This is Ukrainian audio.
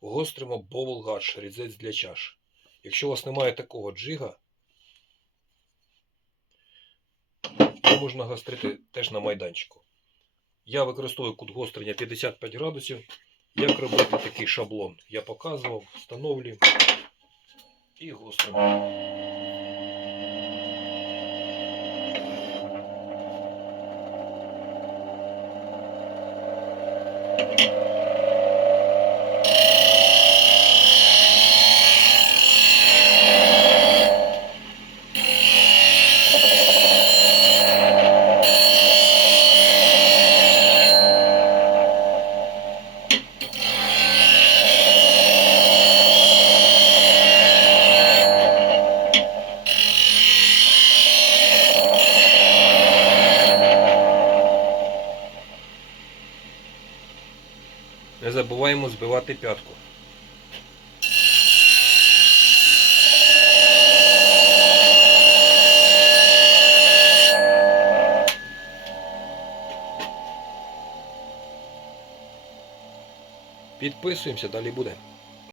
гостримо Bowel різець для чаш. Якщо у вас немає такого джига, то можна гострити теж на майданчику. Я використовую кут гострення 55 градусів. Як робити такий шаблон? Я показував, встановлюємо і гостримо. Не забуваємо збивати п'ятку. Підписуємося, далі буде.